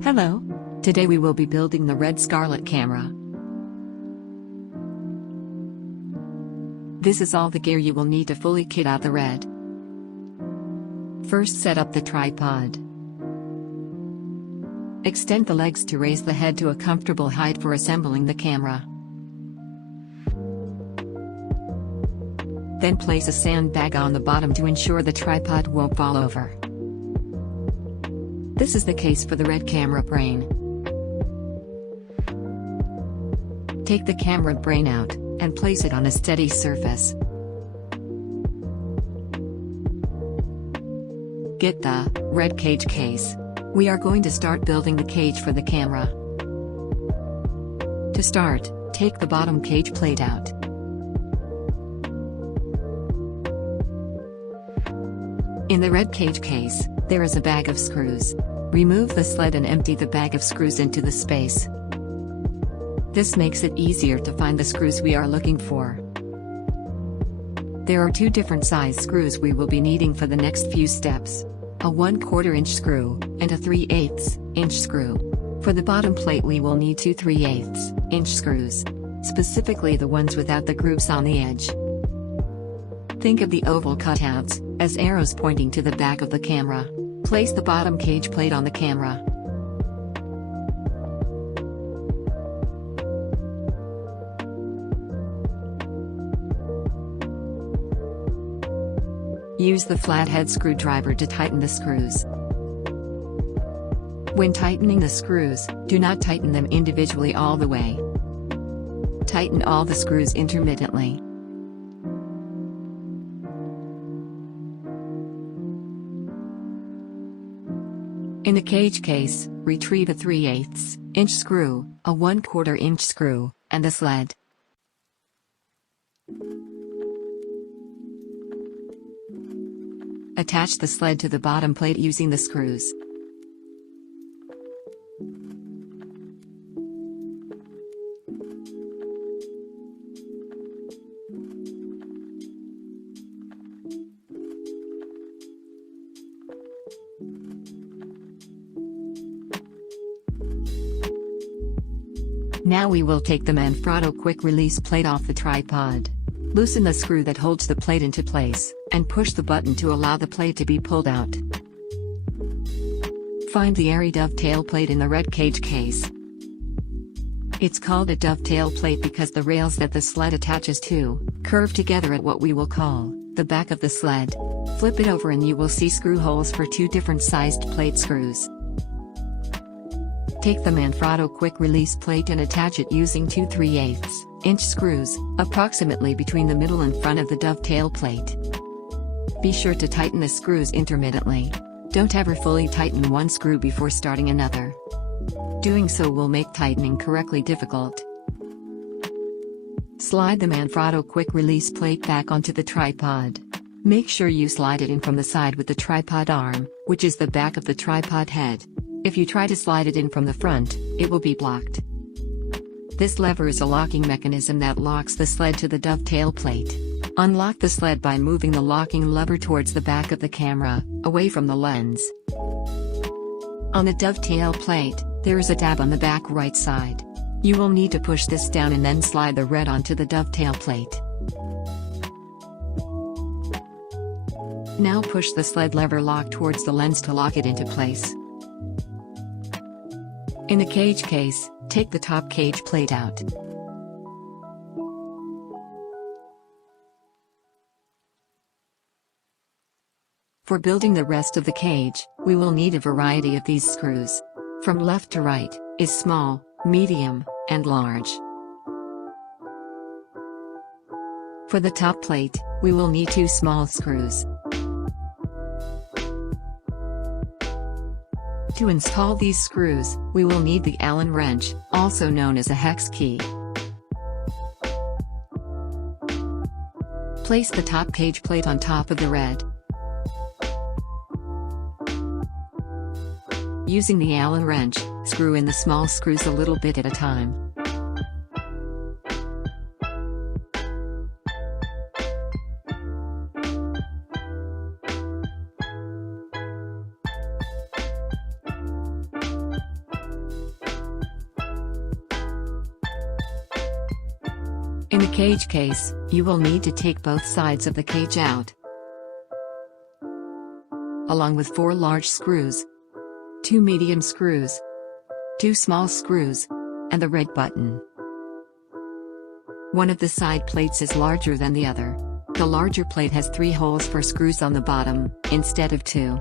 Hello. Today we will be building the red Scarlet camera. This is all the gear you will need to fully kit out the red. First, set up the tripod. Extend the legs to raise the head to a comfortable height for assembling the camera. Then place a sandbag on the bottom to ensure the tripod won't fall over. This is the case for the red camera brain. Take the camera brain out and place it on a steady surface. Get the red cage case. We are going to start building the cage for the camera. To start, take the bottom cage plate out. In the red cage case, there is a bag of screws. Remove the sled and empty the bag of screws into the space. This makes it easier to find the screws we are looking for. There are two different size screws we will be needing for the next few steps. A 1/4 inch screw, and a 3/8 inch screw. For the bottom plate we will need two 3/8 inch screws. Specifically the ones without the grooves on the edge. Think of the oval cutouts as arrows pointing to the back of the camera. Place the bottom cage plate on the camera. Use the flathead screwdriver to tighten the screws. When tightening the screws, do not tighten them individually all the way. Tighten all the screws intermittently. In the cage case, retrieve a 3/8 inch screw, a 1/4 inch screw, and the sled. Attach the sled to the bottom plate using the screws. Now we will take the Manfrotto quick release plate off the tripod. Loosen the screw that holds the plate into place, and push the button to allow the plate to be pulled out. Find the airy dovetail plate in the red cage case. It's called a dovetail plate because the rails that the sled attaches to curve together at what we will call the back of the sled. Flip it over and you will see screw holes for two different sized plate screws. Take the Manfrotto quick release plate and attach it using two 3/8 inch screws, approximately between the middle and front of the dovetail plate. Be sure to tighten the screws intermittently. Don't ever fully tighten one screw before starting another. Doing so will make tightening correctly difficult. Slide the Manfrotto quick release plate back onto the tripod. Make sure you slide it in from the side with the tripod arm, which is the back of the tripod head. If you try to slide it in from the front, it will be blocked. This lever is a locking mechanism that locks the sled to the dovetail plate. Unlock the sled by moving the locking lever towards the back of the camera, away from the lens. On the dovetail plate, there is a tab on the back right side. You will need to push this down and then slide the red onto the dovetail plate. Now push the sled lever lock towards the lens to lock it into place. In the cage case, take the top cage plate out. For building the rest of the cage, we will need a variety of these screws. From left to right is small, medium, and large. For the top plate, we will need two small screws. To install these screws, we will need the Allen wrench, also known as a hex key. Place the top cage plate on top of the red. Using the Allen wrench, screw in the small screws a little bit at a time. In the cage case, you will need to take both sides of the cage out, along with 4 large screws, 2 medium screws, 2 small screws, and the red button. One of the side plates is larger than the other. The larger plate has 3 holes for screws on the bottom, instead of 2.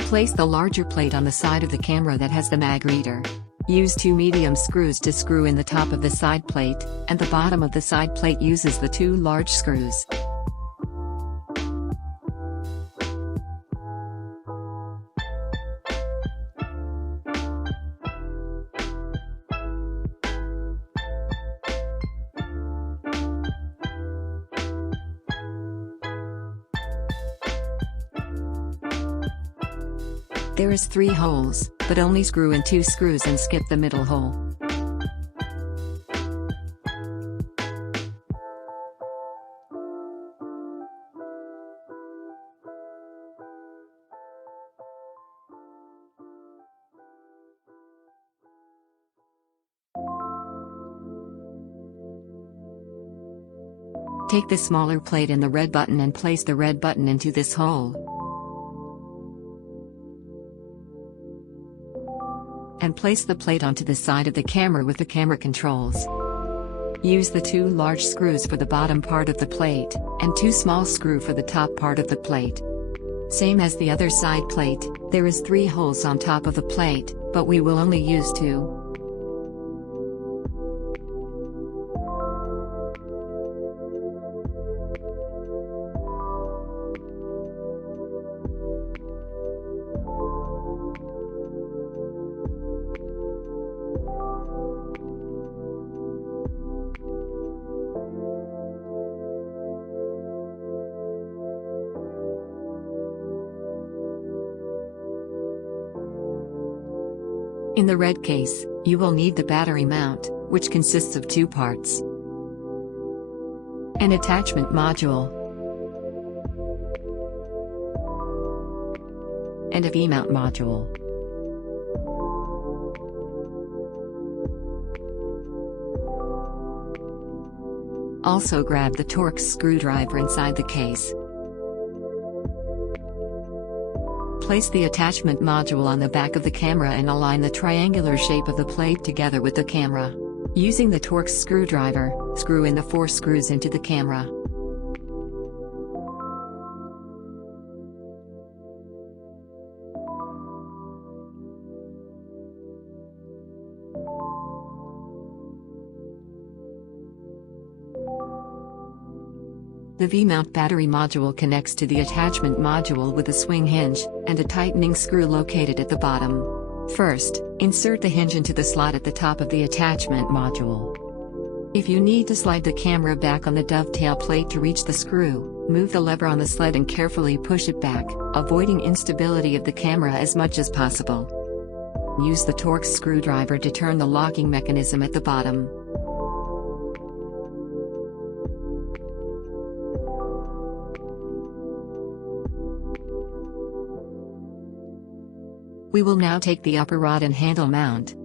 Place the larger plate on the side of the camera that has the mag reader. Use 2 medium screws to screw in the top of the side plate, and the bottom of the side plate uses the 2 large screws. There is 3 holes, but only screw in 2 screws and skip the middle hole. Take the smaller plate and the red button and place the red button into this hole. And place the plate onto the side of the camera with the camera controls. Use the 2 large screws for the bottom part of the plate, and 2 small screws for the top part of the plate. Same as the other side plate, there is 3 holes on top of the plate, but we will only use 2. In the red case, you will need the battery mount, which consists of 2 parts. An attachment module and a V-mount module. Also grab the Torx screwdriver inside the case. Place the attachment module on the back of the camera and align the triangular shape of the plate together with the camera. Using the Torx screwdriver, screw in the 4 screws into the camera. The V-mount battery module connects to the attachment module with a swing hinge, and a tightening screw located at the bottom. First, insert the hinge into the slot at the top of the attachment module. If you need to slide the camera back on the dovetail plate to reach the screw, move the lever on the sled and carefully push it back, avoiding instability of the camera as much as possible. Use the Torx screwdriver to turn the locking mechanism at the bottom. We will now take the upper rod and handle mount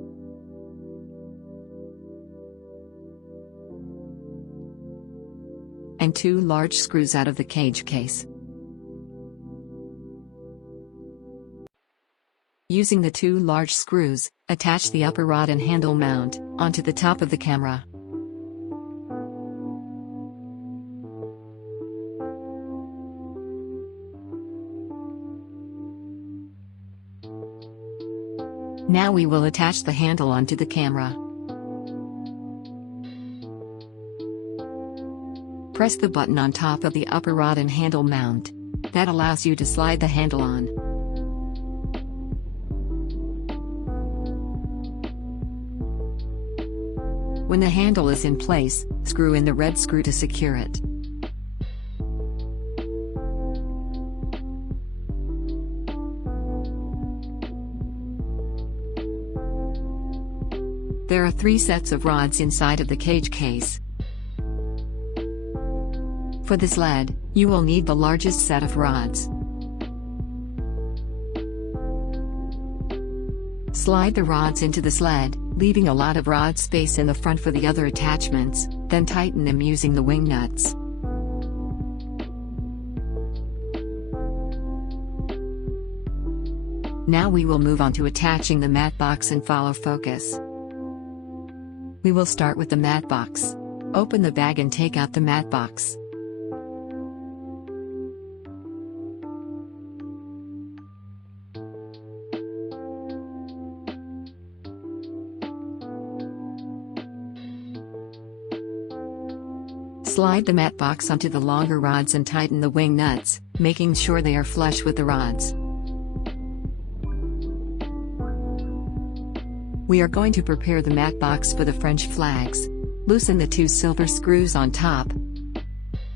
and 2 large screws out of the cage case. Using the 2 large screws, attach the upper rod and handle mount onto the top of the camera. Now we will attach the handle onto the camera. Press the button on top of the upper rod and handle mount. That allows you to slide the handle on. When the handle is in place, screw in the red screw to secure it. There are 3 sets of rods inside of the cage case. For the sled, you will need the largest set of rods. Slide the rods into the sled, leaving a lot of rod space in the front for the other attachments, then tighten them using the wing nuts. Now we will move on to attaching the mat box and follow focus. We will start with the mat box. Open the bag and take out the mat box. Slide the mat box onto the longer rods and tighten the wing nuts, making sure they are flush with the rods. We are going to prepare the mat box for the French flags. Loosen the 2 silver screws on top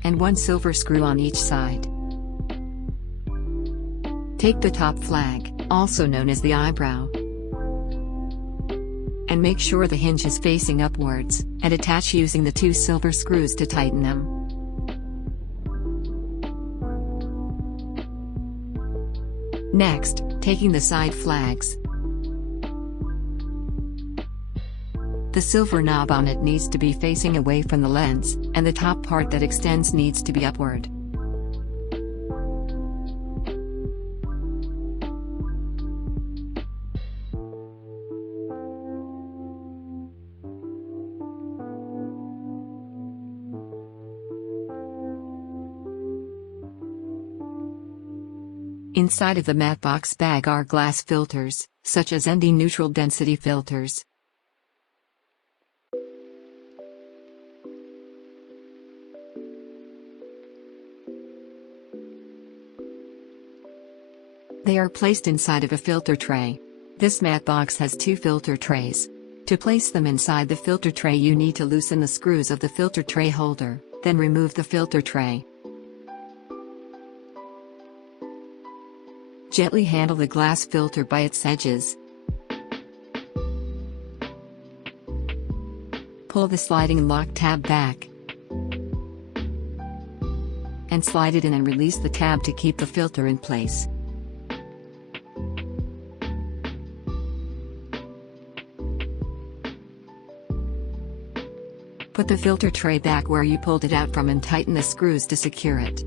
and 1 silver screw on each side. Take the top flag, also known as the eyebrow, and make sure the hinge is facing upwards, and attach using the 2 silver screws to tighten them. Next, taking the side flags. The silver knob on it needs to be facing away from the lens, and the top part that extends needs to be upward. Inside of the mat box bag are glass filters, such as ND neutral density filters. They are placed inside of a filter tray. This mat box has 2 filter trays. To place them inside the filter tray, you need to loosen the screws of the filter tray holder, then remove the filter tray. Gently handle the glass filter by its edges. Pull the sliding lock tab back and slide it in and release the tab to keep the filter in place. Put the filter tray back where you pulled it out from and tighten the screws to secure it.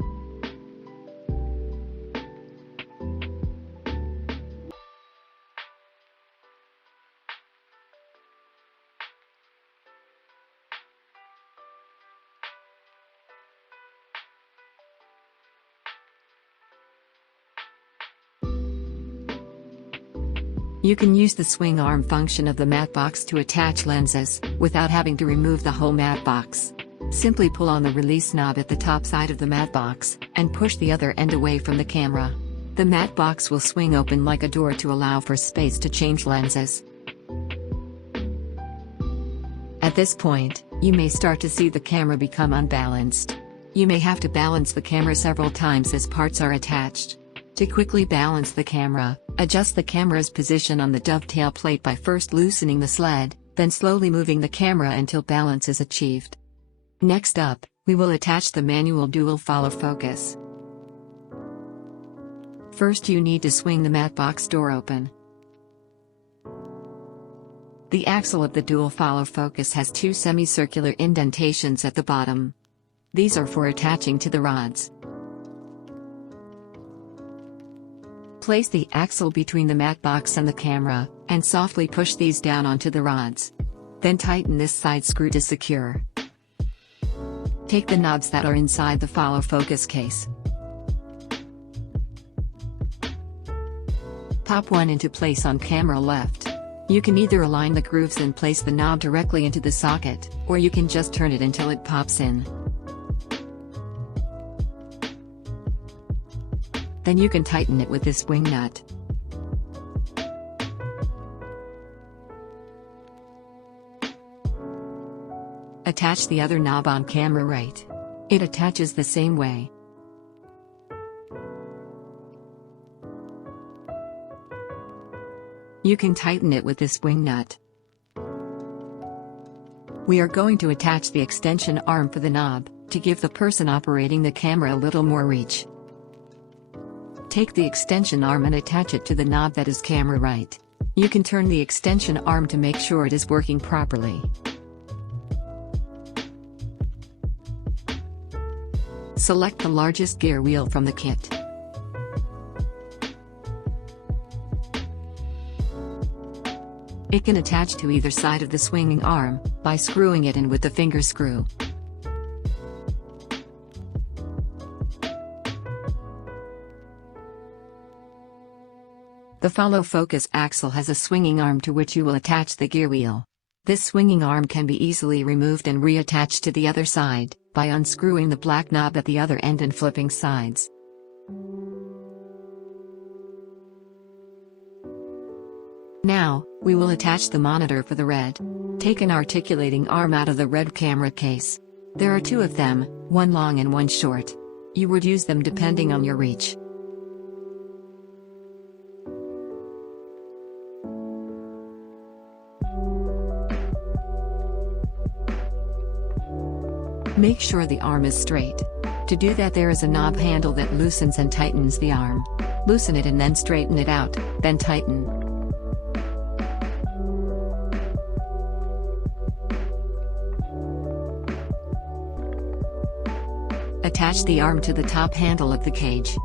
You can use the swing arm function of the mat box to attach lenses, without having to remove the whole mat box. Simply pull on the release knob at the top side of the mat box, and push the other end away from the camera. The mat box will swing open like a door to allow for space to change lenses. At this point, you may start to see the camera become unbalanced. You may have to balance the camera several times as parts are attached. To quickly balance the camera, adjust the camera's position on the dovetail plate by first loosening the sled, then slowly moving the camera until balance is achieved. Next up, we will attach the manual dual follow focus. First, you need to swing the mat box door open. The axle of the dual follow focus has 2 semicircular indentations at the bottom. These are for attaching to the rods. Place the axle between the mat box and the camera, and softly push these down onto the rods. Then tighten this side screw to secure. Take the knobs that are inside the follow focus case. Pop one into place on camera left. You can either align the grooves and place the knob directly into the socket, or you can just turn it until it pops in. Then you can tighten it with this wing nut. Attach the other knob on camera right. It attaches the same way. You can tighten it with this wing nut. We are going to attach the extension arm for the knob, to give the person operating the camera a little more reach. Take the extension arm and attach it to the knob that is camera right. You can turn the extension arm to make sure it is working properly. Select the largest gear wheel from the kit. It can attach to either side of the swinging arm by screwing it in with the finger screw. The follow focus axle has a swinging arm to which you will attach the gear wheel. This swinging arm can be easily removed and reattached to the other side by unscrewing the black knob at the other end and flipping sides. Now, we will attach the monitor for the red. Take an articulating arm out of the red camera case. There are two of them, one long and one short. You would use them depending on your reach. Make sure the arm is straight. To do that, there is a knob handle that loosens and tightens the arm. Loosen it and then straighten it out, then tighten. Attach the arm to the top handle of the cage.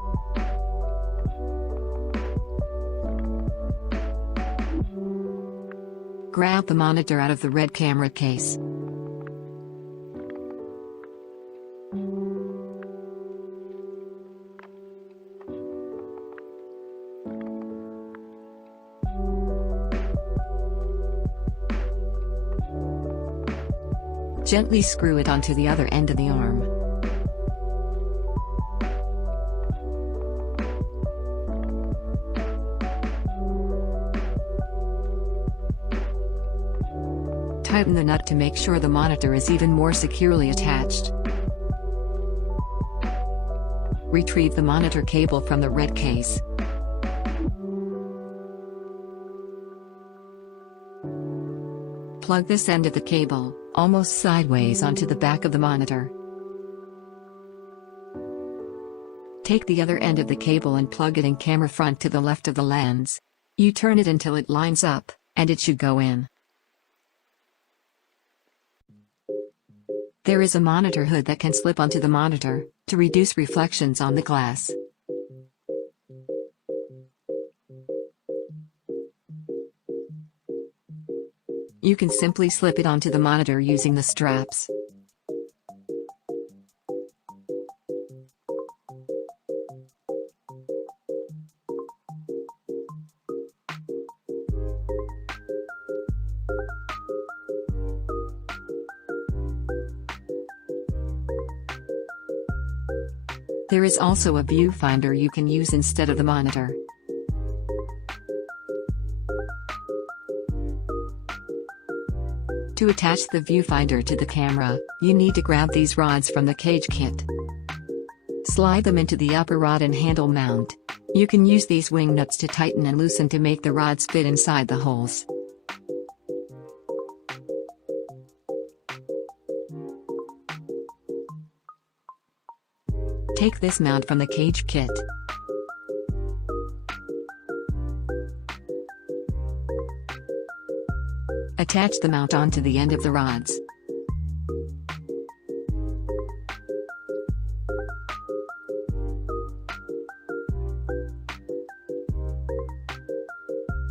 Grab the monitor out of the red camera case. Gently screw it onto the other end of the arm. Tighten the nut to make sure the monitor is even more securely attached. Retrieve the monitor cable from the red case. Plug this end of the cable, almost sideways, onto the back of the monitor. Take the other end of the cable and plug it in camera front to the left of the lens. You turn it until it lines up, and it should go in. There is a monitor hood that can slip onto the monitor, to reduce reflections on the glass. You can simply slip it onto the monitor using the straps. There is also a viewfinder you can use instead of the monitor. To attach the viewfinder to the camera, you need to grab these rods from the cage kit. Slide them into the upper rod and handle mount. You can use these wing nuts to tighten and loosen to make the rods fit inside the holes. Take this mount from the cage kit. Attach the mount onto the end of the rods.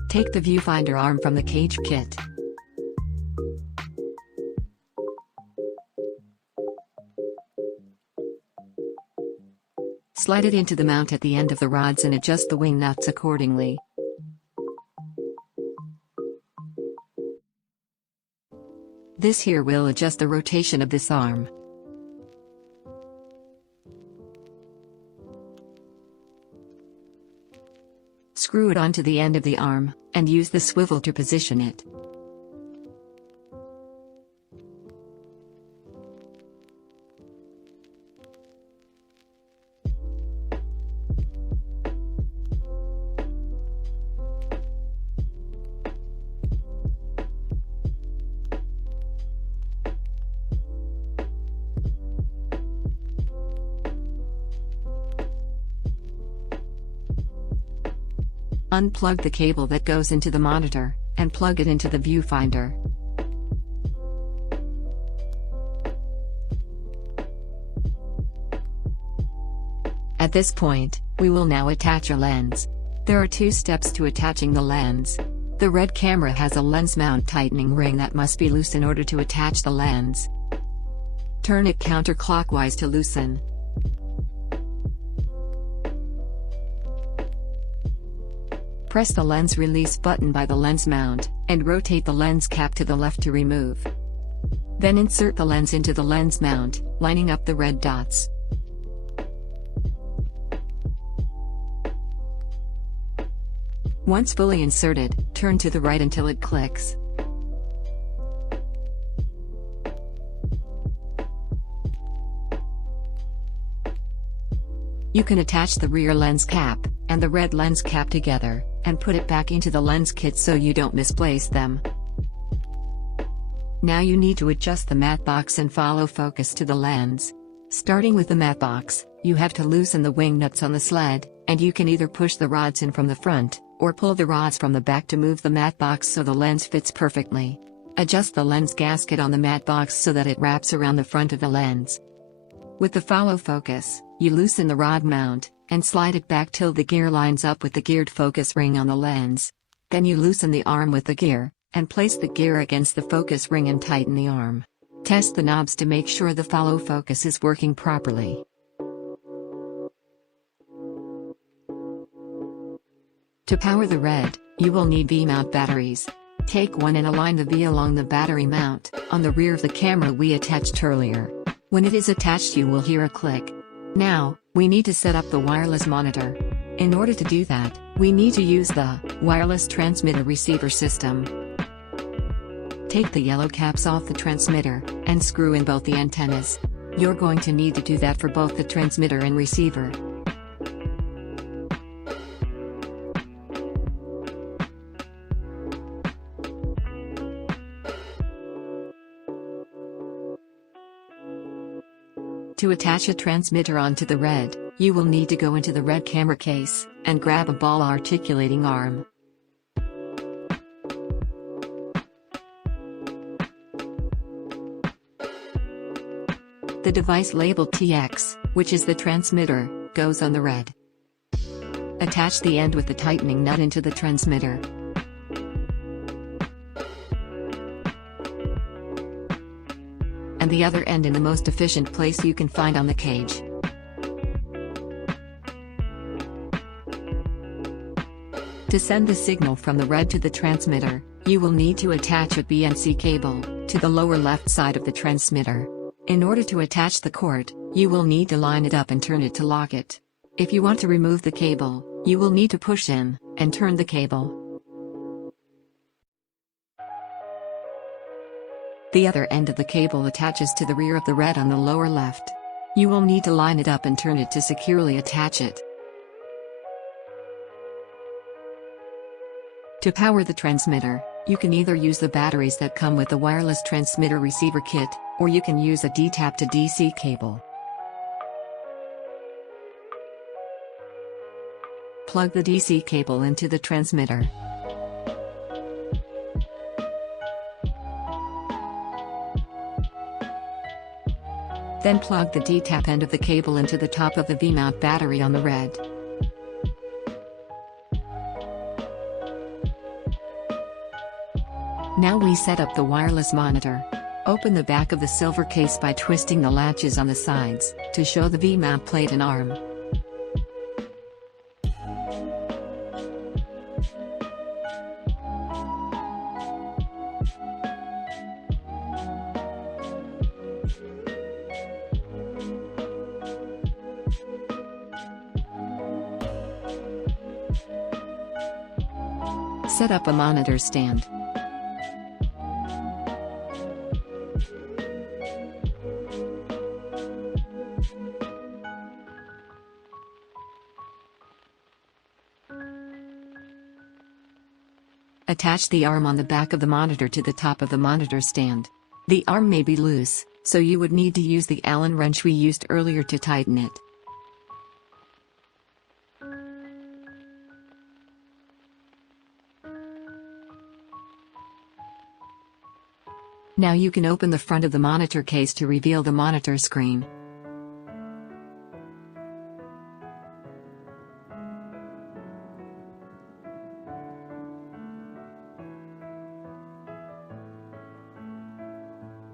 Take the viewfinder arm from the cage kit. Slide it into the mount at the end of the rods and adjust the wing nuts accordingly. This here will adjust the rotation of this arm. Screw it onto the end of the arm, and use the swivel to position it. Unplug the cable that goes into the monitor, and plug it into the viewfinder. At this point, we will now attach a lens. There are 2 steps to attaching the lens. The red camera has a lens mount tightening ring that must be loose in order to attach the lens. Turn it counterclockwise to loosen. Press the lens release button by the lens mount, and rotate the lens cap to the left to remove. Then insert the lens into the lens mount, lining up the red dots. Once fully inserted, turn to the right until it clicks. You can attach the rear lens cap and the red lens cap together, and put it back into the lens kit so you don't misplace them. Now you need to adjust the matte box and follow focus to the lens. Starting with the matte box, you have to loosen the wing nuts on the sled, and you can either push the rods in from the front, or pull the rods from the back to move the matte box so the lens fits perfectly. Adjust the lens gasket on the matte box so that it wraps around the front of the lens. With the follow focus, you loosen the rod mount, and slide it back till the gear lines up with the geared focus ring on the lens. Then you loosen the arm with the gear, and place the gear against the focus ring and tighten the arm. Test the knobs to make sure the follow focus is working properly. To power the red, you will need V-mount batteries. Take one and align the V along the battery mount, on the rear of the camera we attached earlier. When it is attached you will hear a click. Now, we need to set up the wireless monitor. In order to do that, we need to use the wireless transmitter receiver system. Take the yellow caps off the transmitter, and screw in both the antennas. You're going to need to do that for both the transmitter and receiver. To attach a transmitter onto the red, you will need to go into the red camera case, and grab a ball articulating arm. The device labeled TX, which is the transmitter, goes on the red. Attach the end with the tightening nut into the transmitter. And the other end in the most efficient place you can find on the cage. To send the signal from the red to the transmitter, you will need to attach a BNC cable to the lower left side of the transmitter. In order to attach the cord, you will need to line it up and turn it to lock it. If you want to remove the cable, you will need to push in and turn the cable. The other end of the cable attaches to the rear of the red on the lower left. You will need to line it up and turn it to securely attach it. To power the transmitter, you can either use the batteries that come with the wireless transmitter receiver kit, or you can use a D-tap to DC cable. Plug the DC cable into the transmitter. Then plug the D-tap end of the cable into the top of the V-mount battery on the red. Now we set up the wireless monitor. Open the back of the silver case by twisting the latches on the sides, to show the V-mount plate and arm. Set up a monitor stand. Attach the arm on the back of the monitor to the top of the monitor stand. The arm may be loose, so you would need to use the Allen wrench we used earlier to tighten it. Now you can open the front of the monitor case to reveal the monitor screen.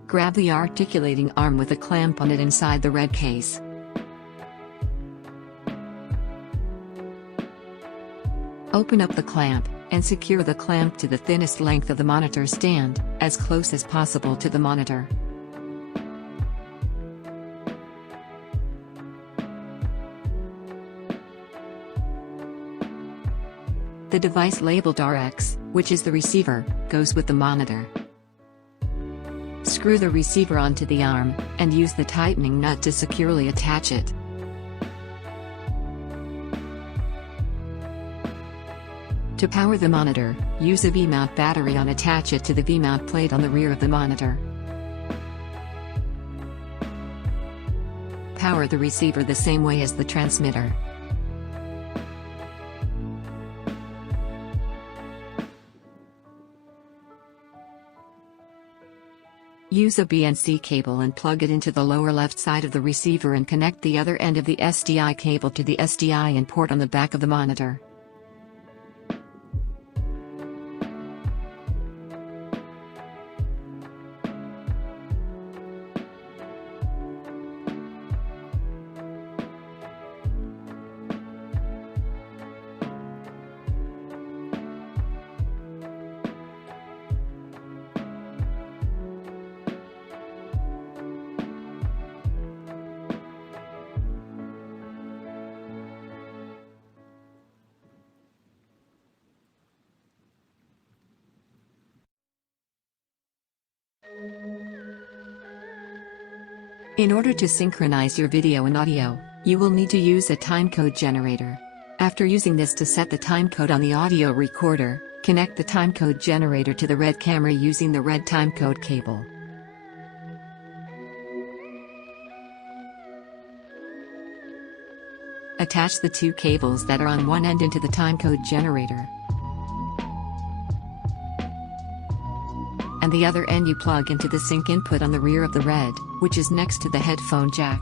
Grab the articulating arm with a clamp on it inside the red case. Open up the clamp, and secure the clamp to the thinnest length of the monitor stand, as close as possible to the monitor. The device labeled RX, which is the receiver, goes with the monitor. Screw the receiver onto the arm, and use the tightening nut to securely attach it. To power the monitor, use a V-mount battery and attach it to the V-mount plate on the rear of the monitor. Power the receiver the same way as the transmitter. Use a BNC cable and plug it into the lower left side of the receiver and connect the other end of the SDI cable to the SDI in port on the back of the monitor. In order to synchronize your video and audio, you will need to use a timecode generator. After using this to set the timecode on the audio recorder, connect the timecode generator to the red camera using the red timecode cable. Attach the two cables that are on one end into the timecode generator. And the other end you plug into the sync input on the rear of the red, which is next to the headphone jack.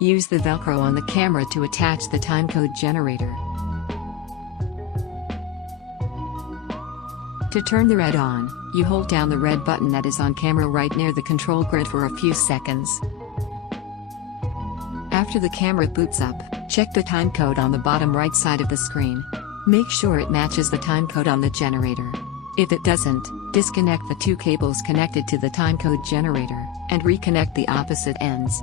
Use the Velcro on the camera to attach the timecode generator. To turn the red on, you hold down the red button that is on camera right near the control grid for a few seconds. After the camera boots up, check the timecode on the bottom right side of the screen. Make sure it matches the timecode on the generator. If it doesn't, disconnect the two cables connected to the timecode generator, and reconnect the opposite ends.